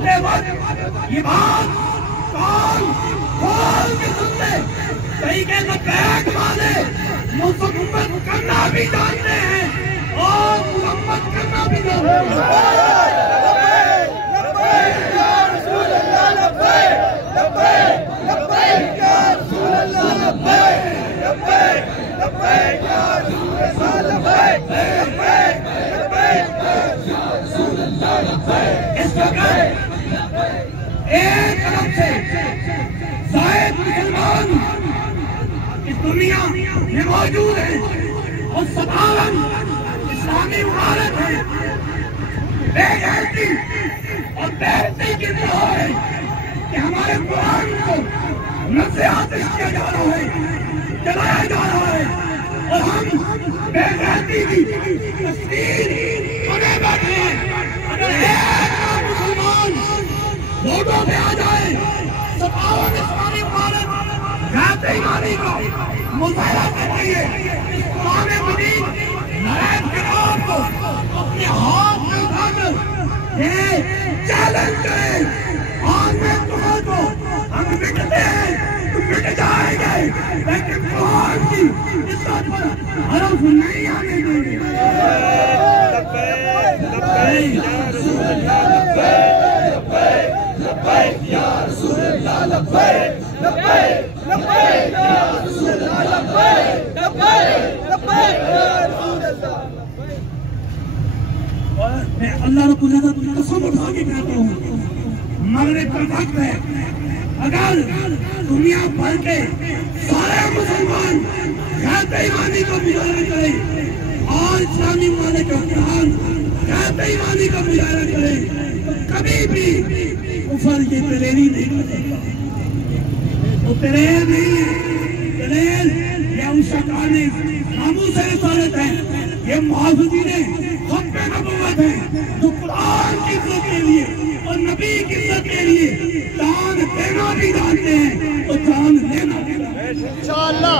سنتے وقت یہ بات کان کھول کے سن لے، کئی کے لبیک والے محمد کرنا بھی جانتے ہیں اور محمد کرنا بھی جانتے ہیں۔ لبیک یا رسول اللہ، لبیک لبیک لبیک یا رسول اللہ، لبیک لبیک لبیک یا رسول اللہ، لبیک لبیک لبیک یا رسول اللہ، لبیک۔ اس وقت ایک طرف سے زائد مسلمان اس دنیا میں موجود ہیں اور 57 اسلامی ممالک ہیں، بے غیرتی اور بےعزتی کی طرح ہے کہ ہمارے قرآن کو نظر آتش کیا جا رہا ہے، جلایا جا رہا ہے، اور ہم بے غیرتی کی تصویر بنے بیٹھے ہیں۔ اگر ایک مسلمان ووٹوں پہ آ جائے، 57 اسلامی ممالک غیرت ایمانی کا مظاہرہ کر رہی ہے، اس قرآن مجید نائب کتاب کو اپنے ہاتھ میں اٹھا کر یہ چیلنج کریں، آج میں تمہیں کو ہم مٹتے ہیں تو مٹ جائیں گے، لیکن قرآن کی عزت پر حرف نہیں آنے دیں گے۔ لبیک یا رسول اللہ، لبیک لبیک یا رسول اللہ، لبیک لبیک لبیک یا رسول اللہ، لبیک لبیک لبیک یا رسول اللہ۔ میں اللہ رب العزت کی قسم اٹھا کے کہتا ہوں، مغرب کا وقت ہے، اگر دنیا بھر کے سارے مسلمان غیرت ایمانی کا مظاہرہ کریں اور اسلامی ممالک کا قرآن غیرت ایمانی کا مظاہرہ کریں تو کبھی بھی کفر یہ دلیری نہیں کرے گا۔ وہ دلیل نہیں ہے، دلیل یہ ان شکانے ناموس رسالت ہے، یہ محافظین ختم نبوت ہے جو قرآن کی عزت کے لیے اور نبی کی عزت کے لیے جان دینا بھی جانتے ہیں اور جان لینا بھی جانتے ہیں۔ انشاءاللہ